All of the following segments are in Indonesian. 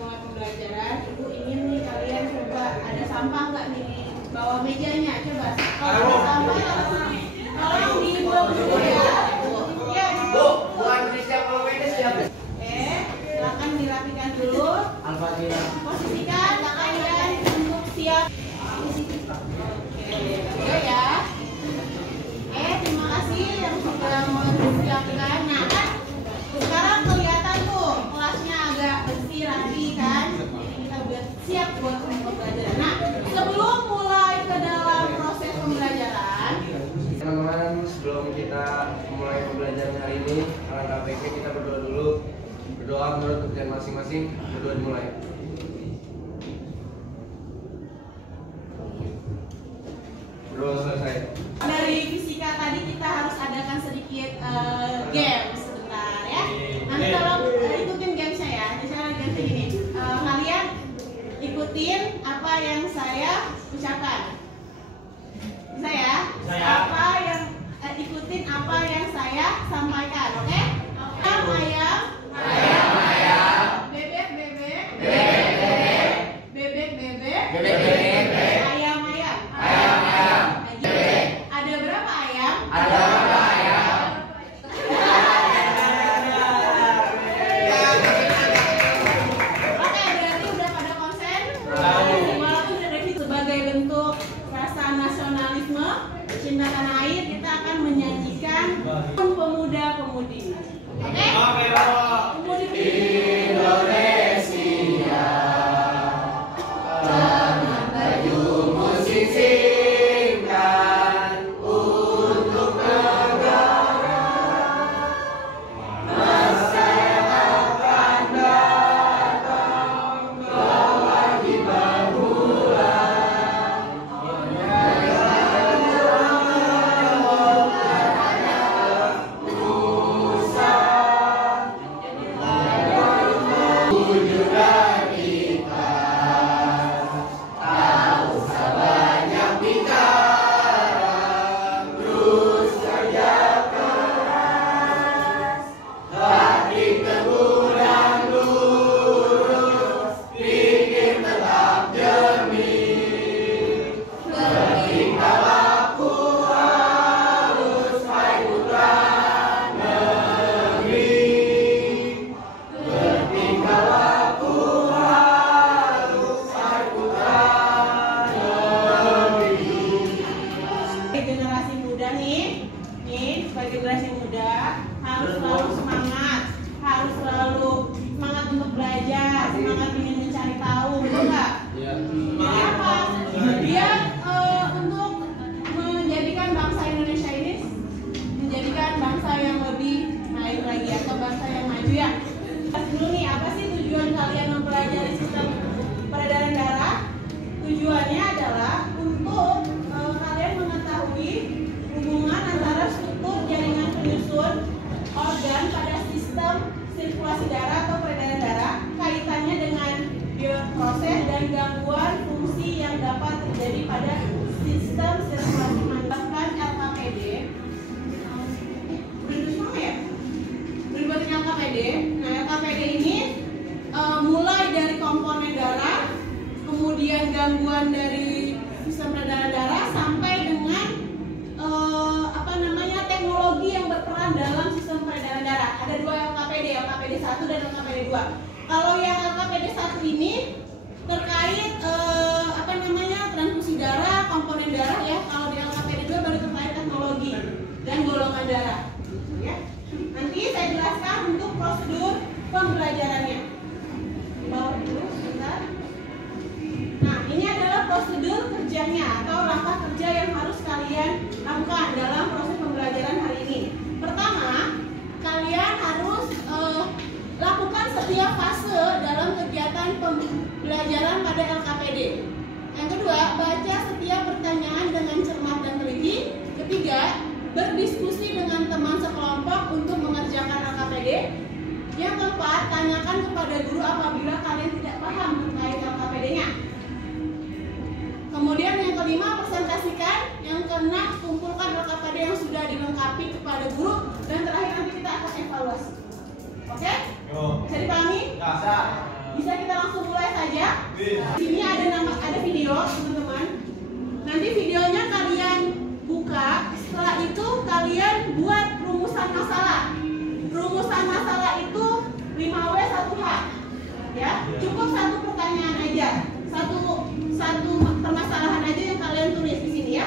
mulai pembelajaran, Ibu ingin nih kalian coba ada sampah nggak nih di bawah mejanya? Coba. Kalau ada sampah, tolong dibuang dulu ya. Ya, Bu, bukan siap kalau meja siap. Silakan dirapikan dulu. Al-Fatihah. Posisikan kalian untuk siap. Oke, ya. Terima kasih yang sudah mempersiapkan. Nah, kan sekarang kelihatan tuh kelasnya agak bersih rapi kan. Jadi kita udah siap buat pembelajaran. Nah, sebelum mulai ke dalam proses pembelajaran, Teman-teman, sebelum kita mulai pembelajaran hari ini, alangkah baiknya kita berdoa dulu. Berdoa menurut kerjaan masing-masing. Berdoa dimulai. Berdoa selesai. dari fisika tadi kita harus adakan sedikit game sebentar ya. Nanti tolong ikutin gamesnya ya. Misalnya gamesnya gini, kalian ikutin apa yang saya ucapkan. Saya ikutin apa yang saya sampaikan, oke? Ayam, bebek, ayam. Ada berapa ayam? Oke, berarti udah pada konsen? Walaupun dari sebagai bentuk rasa nasionalisme, cinta tanah air, kita akan menyanyikan pemuda-pemudi. Oke? Pemudi Indonesia, tanah baju musik singkan untuk negara, masa yang akan datang, kewajiban pulang, wujudkan kita, tak usah banyak bicara, terus kerja keras, hati teguh dan lurus, pikir tetap jernih, bertingkah laku harus hai putra negeri. Bertingkah laku harus hai putra negeri. generasi muda nih sebagai generasi muda harus selalu semangat, harus selalu semangat untuk belajar, semangat ingin mencari tahu, betul nggak? Kenapa? Biar untuk menjadikan bangsa Indonesia ini menjadikan bangsa yang lebih baik lagi atau bangsa yang maju ya. Dulu nih, apa sih tujuan kalian mempelajari sistem peredaran darah? Tujuannya adalah untuk kalian mengetahui hubungan antara struktur jaringan penyusun organ pada sistem sirkulasi darah atau peredaran darah, kaitannya dengan bioproses dan gangguan fungsi yang dapat terjadi pada sistem sirkulasi mandangkan LKPD. Berbuat LKPD. Nah, LKPD ini mulai dari komponen darah, kemudian gangguan dari sistem peredaran darah sampai dengan teknologi yang berperan dalam sistem peredaran darah. Ada dua LKPD, LKPD 1 dan LKPD 2. Kalau yang LKPD 1 ini terkait transfusi darah, komponen darah ya. Kalau di LKPD 2 baru terkait teknologi dan golongan darah. Ya. Nanti saya jelaskan untuk prosedur pembelajarannya. Di bawah dulu sebentar. Nah, ini adalah prosedur kerjanya atau langkah kerja yang harus kalian lakukan dalam proses pembelajaran hari ini. Pertama, kalian harus lakukan setiap fase dalam kegiatan pembelajaran pada LKPD. Yang kedua, baca setiap pertanyaan dengan cermat dan teliti. Ketiga, berdiskusi dengan teman sekelompok untuk mengerjakan LKPD. Yang keempat, tanyakan kepada guru apabila kalian tidak paham terkait LKPD-nya. Kemudian yang kelima, presentasikan. Yang keenam, kumpulkan LKPD yang sudah dilengkapi kepada guru. Dan terakhir nanti kita akan evaluasi. Oke? Bisa dipahami? Bisa. Bisa kita langsung mulai saja. Sini ada video teman-teman. Nanti videonya kalian buka. Setelah itu kalian buat rumusan masalah. Rumusan masalah itu 5W 1H. Ya, cukup satu pertanyaan aja. Satu permasalahan aja yang kalian tulis di sini ya.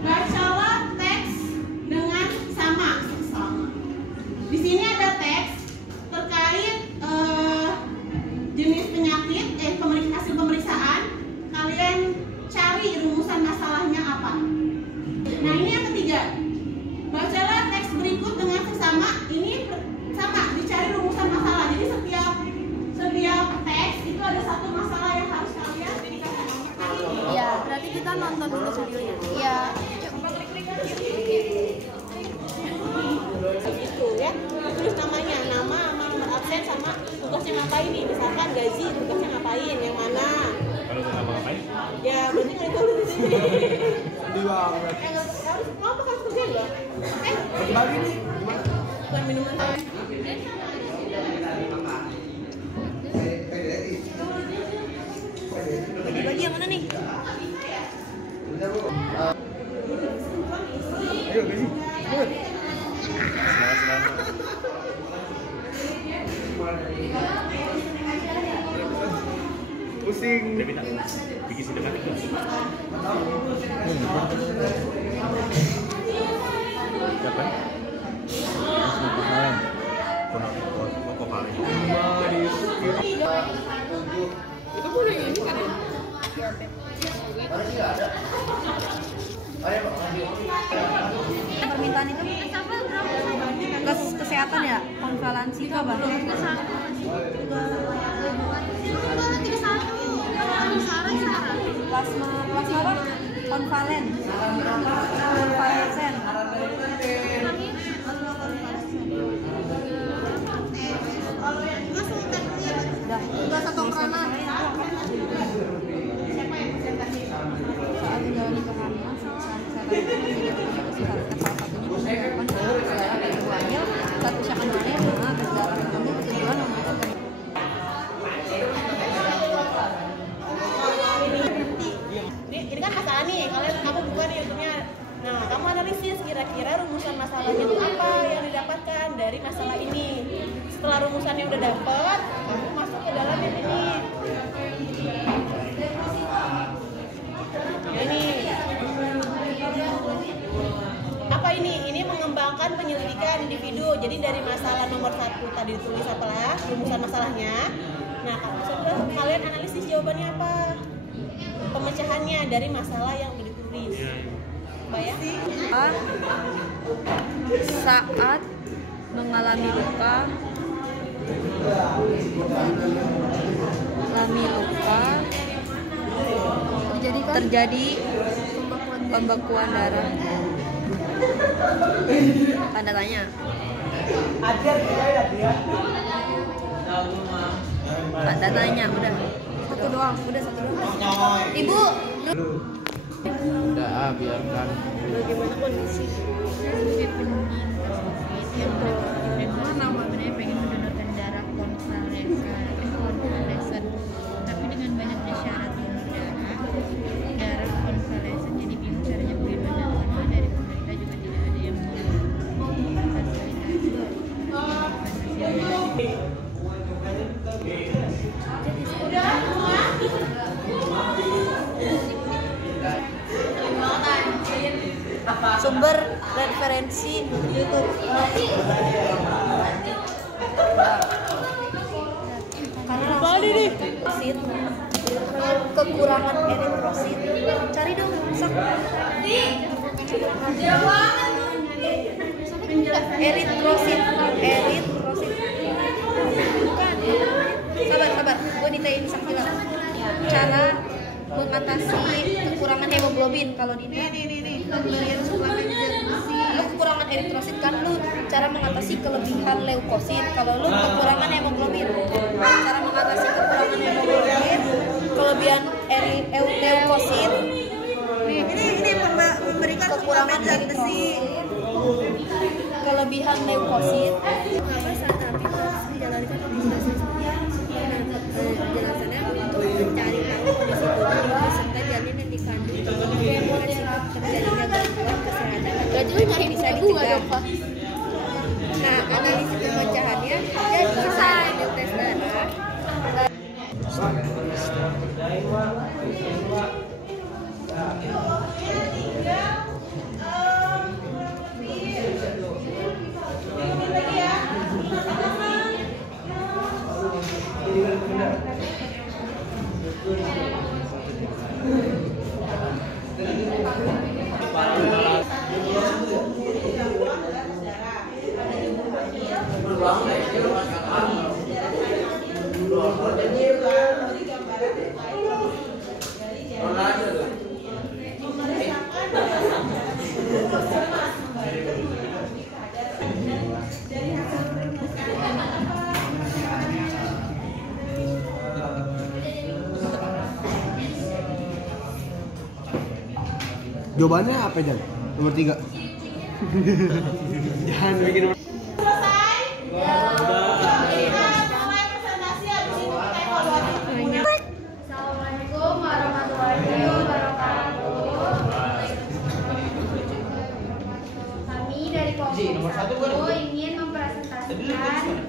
Bacalah teks dengan sama. Di sini ada teks terkait jenis penyakit, hasil pemeriksaan. Kalian cari rumusan masalahnya apa. Nah, ini yang ketiga. Bacalah teks berikut dengan seksama. Ini sama, dicari rumusan masalah. Jadi setiap teks itu ada satu masalah yang harus kalian dikasih nomor. Iya, berarti kita nonton dulu videonya. Iya. Gitu ya. Terus namanya, nama sama nomor absen sama tugasnya ngapain nih. Misalkan gaji, tugasnya ngapain, yang mana? Kalau nggak ngapain? Ya, berarti nggak itu di sini. Sedih banget. Harus kerjain loh. Bagi nih. Bukan minuman. Bagi yang mana nih? Ayo, gaji. Pusing. Udah minta bikin sinematik nggak? Siapa? Kokopalen. Itu boleh ini kan? Permintaan itu kesehatan ya? Konvalensi itu apa? Plasma apa? Konvalen. Konvalesen. Udah. Udah satu kerana. Siapa yang presentasi? Saat menjalani kehamilan, satu usahakan hamil, berjalan hamil tujuan membuat Ini kan masalah nih, kamu buka nih YouTube-nya. Nah, kamu analisis kira-kira rumusan masalahnya itu apa yang didapatkan dari masalah ini. Setelah rumusannya udah dapat, kamu masuk ke dalam yang ini. Ya, ini. Apa ini? Ini mengembangkan penyelidikan individu. Jadi dari masalah nomor 1 tadi ditulis apalah rumusan masalahnya. Nah, kalian analisis jawabannya apa? Pemecahannya dari masalah yang udah ditulis. Bayang? saat mengalami luka terjadi pembekuan darah. Tanda tanya. Tanda tanya udah. Satu doang. Ibu. Udah, biarkan. Bagaimana kondisi? Sebenarnya pengen mendonorkan darah konvalesen, tapi dengan banyaknya syarat darah konvalesen jadi bingung caranya bagaimana, karena dari pemerintah juga tidak ada yang memfasilitasi. Udah semua? Sumber referensi YouTube. Karena eritrosit, kekurangan eritrosit. Cari dong, sak. Eritrosit. Bukan. Sabar. Gue ditanya sak juga. Cara mengatasi kekurangan hemoglobin. Kalau di ini pemberian suplemen besi. Lu kekurangan eritrosit kan, lu cara mengatasi kelebihan leukosit. Kalau lu kekurangan hemoglobin, cara mengatasi kekurangan hemoglobin, kelebihan leukosit. Ini memberikan kekurangan zat besi, kelebihan leukosit. Saat habis dijalankan administrasi Jawabannya apa, Jan? Nomor 3. Jangan bikin Selesai? Kita mulai presentasi, habis itu kita evaluasi. Assalamualaikum warahmatullahi wabarakatuh. Kami dari kelompok 1 ingin mempresentasikan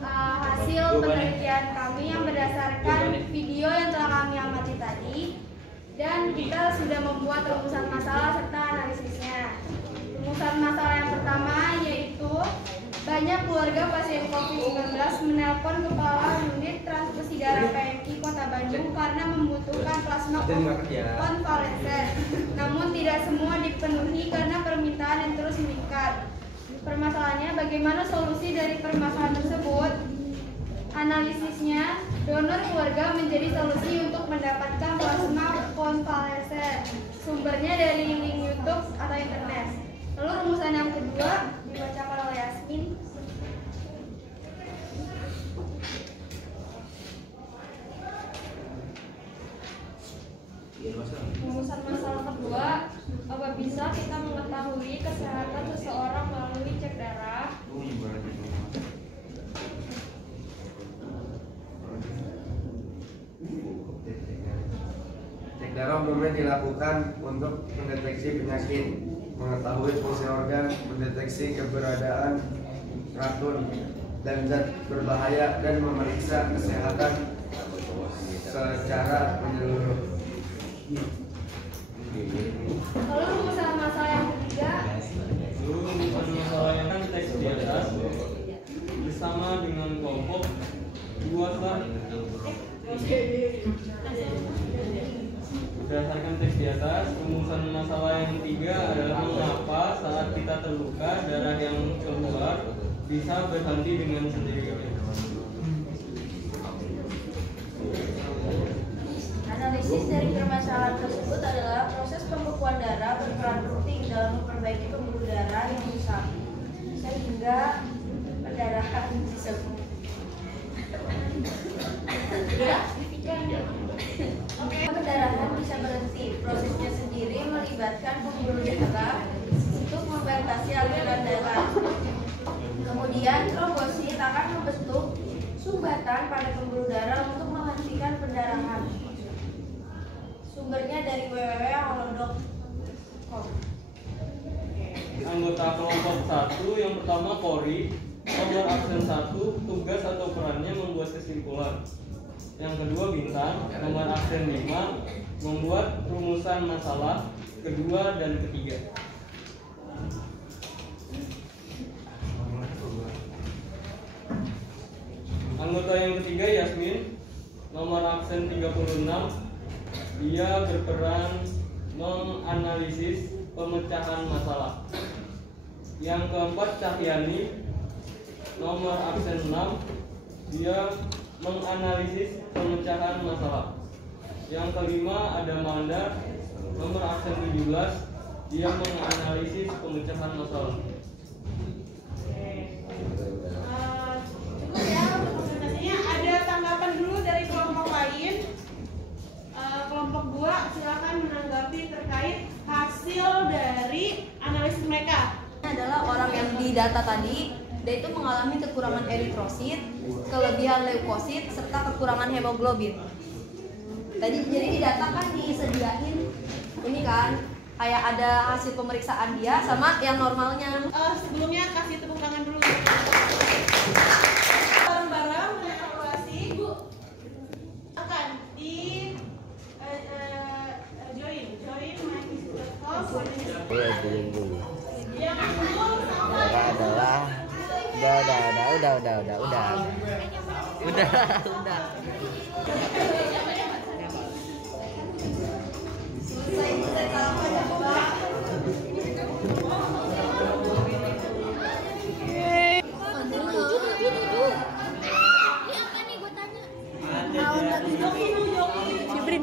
hasil penelitian kami yang berdasarkan video yang telah kami amati tadi, dan kita sudah membuat rumusan masalah serta analisisnya. Rumusan masalah yang pertama yaitu banyak keluarga pasien COVID-19 menelpon kepala unit transfusi darah PMI Kota Bandung karena membutuhkan plasma konvalesen. Namun tidak semua dipenuhi karena permintaan yang terus meningkat. Permasalahannya, bagaimana solusi dari permasalahan tersebut? Analisisnya, donor keluarga menjadi solusi untuk mendapatkan plasma konvalesen. Sumbernya dari link YouTube atau internet. Lalu rumusan yang kedua dibacakan oleh Yasmin. Rumusan masalah kedua, apa bisa kita mengetahui kesehatan seseorang melalui cek darah? Cek darah umumnya dilakukan untuk mendeteksi penyakit, mengetahui fungsi organ, mendeteksi keberadaan racun dan zat berbahaya, dan memeriksa kesehatan secara menyeluruh. Lalu rumusan masalah yang ketiga, rumusan masalah yang teks di atas bersama dengan kelompok 2 berdasarkan teks di atas. Rumusan masalah yang ketiga adalah mengapa saat kita terluka darah yang keluar bisa berhenti dengan sendirinya. analisis dari permasalahan tersebut adalah proses pembekuan darah berperan penting dalam memperbaiki pembuluh darah yang rusak sehingga pendarahan bisa pendarahan bisa berhenti. Prosesnya sendiri melibatkan pembuluh darah untuk membatasi aliran darah. Kemudian trombosit akan membentuk sumbatan pada pembuluh darah untuk menghentikan pendarahan. Sumbernya dari www.halodoc.com. Anggota kelompok 1 yang pertama Polri, nomor absen 1, tugas atau perannya membuat kesimpulan. Yang kedua Bintang, nomor absen 5, membuat rumusan masalah kedua dan ketiga. Anggota yang ketiga Yasmin, nomor absen 36, dia berperan menganalisis pemecahan masalah. Yang keempat Cahyani, nomor absen 6, dia menganalisis pemecahan masalah. Yang kelima ada Manda, nomor absen 17, dia menganalisis pemecahan masalah. Cukup ya untuk presentasinya. Ada tanggapan dulu dari kelompok lain. Kelompok 2 silakan menanggapi terkait hasil dari analisis mereka. Adalah orang yang didata tadi, dia itu mengalami kekurangan eritrosit, kelebihan leukosit, serta kekurangan hemoglobin. Tadi jadi didata kan disediain ini kan kayak ada hasil pemeriksaan dia sama yang normalnya. Sebelumnya kasih tepuk tangan dulu. Bareng-bareng mengevaluasi, Bu. Udah. Fibrin.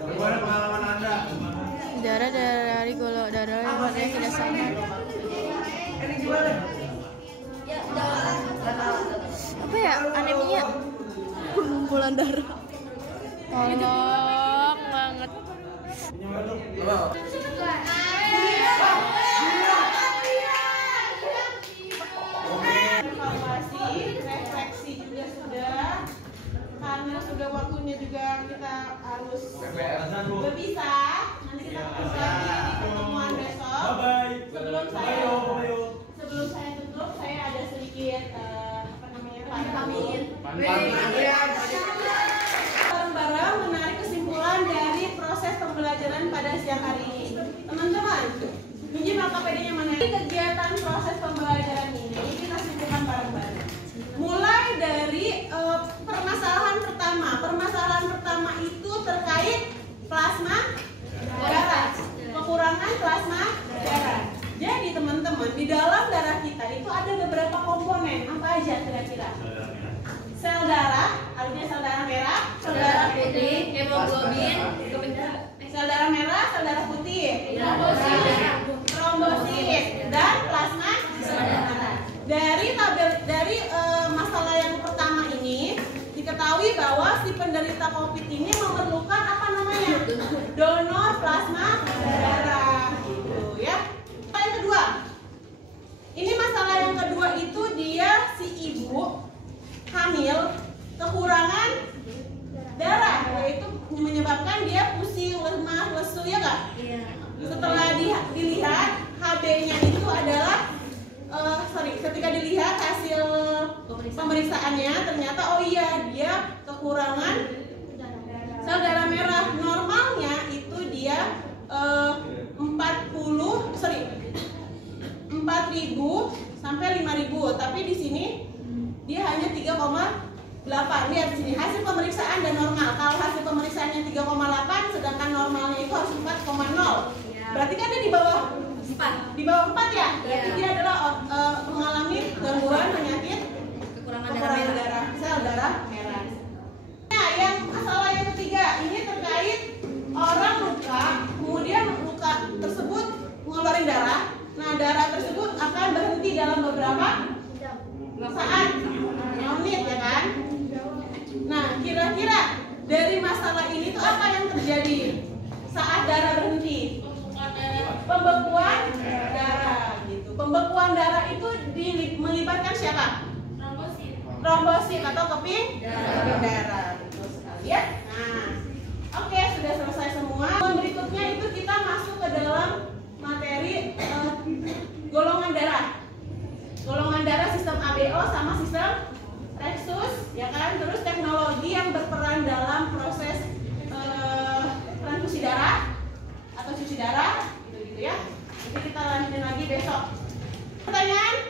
Bagaimana pengalaman Anda? Darah dari golongan darah yang warnanya tidak sama. Apa ya? Anemia. Pengumpulan darah. Tolong banget. Evaluasi, refleksi juga sudah. Karena sudah waktunya juga kita harus berpisah. Nanti kita ketemu lagi di pertemuan besok. Sebelum saya tutup, saya ada sedikit pamit. Bareng-bareng menarik kesimpulan dari proses pembelajaran pada siang hari ini. Teman-teman, minjem LKPD-nya mana? Kegiatan proses pembelajaran ini kita simpulkan bareng-bareng. Mulai dari permasalahan pertama. Permasalahan pertama itu terkait plasma darah, kekurangan plasma darah. Jadi teman-teman, di dalam darah kita itu ada beberapa komponen. Apa aja kira-kira? Sel darah, artinya sel darah merah, sel darah putih, hemoglobin, sel darah merah, sel darah putih, trombosit, dan plasma darah. Dari masalah yang pertama ini diketahui bahwa si penderita COVID ini memerlukan apa namanya? Donor plasma darah, gitu ya. Yang kedua, ini masalah yang kedua itu dia si ibu hamil kekurangan darah, yaitu menyebabkan dia pusing, lemah, lesu, ya nggak? Setelah dilihat HB-nya itu adalah ketika dilihat hasil pemeriksaannya ternyata oh iya dia kekurangan sel darah merah. Normalnya itu dia 4.000 sampai 5.000, tapi di sini dia hanya 3,8. Lihat di sini hasil pemeriksaan dan normal. Kalau hasil pemeriksaannya 3,8 sedangkan normalnya itu harus 4,0. Berarti kan dia di bawah 4 ya? Berarti dia adalah mengalami gangguan penyakit kekurangan darah, sel darah merah. Nah, yang masalah yang ketiga ini terkait orang luka, kemudian luka tersebut mengeluarkan darah. Nah, darah tersebut akan berhenti dalam beberapa saat, menit ya kan? Nah, kira-kira dari masalah ini tuh apa yang terjadi saat darah berhenti? Pembekuan darah gitu. Pembekuan darah itu melibatkan siapa? Trombosit atau keping darah. Betul sekali ya. Nah, oke, sudah selesai semua. Berikutnya itu kita masuk ke dalam materi golongan darah. Golongan darah sistem ABO sama sistem Rhesus, ya kan? Terus teknologi yang berperan dalam proses transfusi darah atau cuci darah, gitu ya. Nanti kita lanjutin lagi besok. Pertanyaan?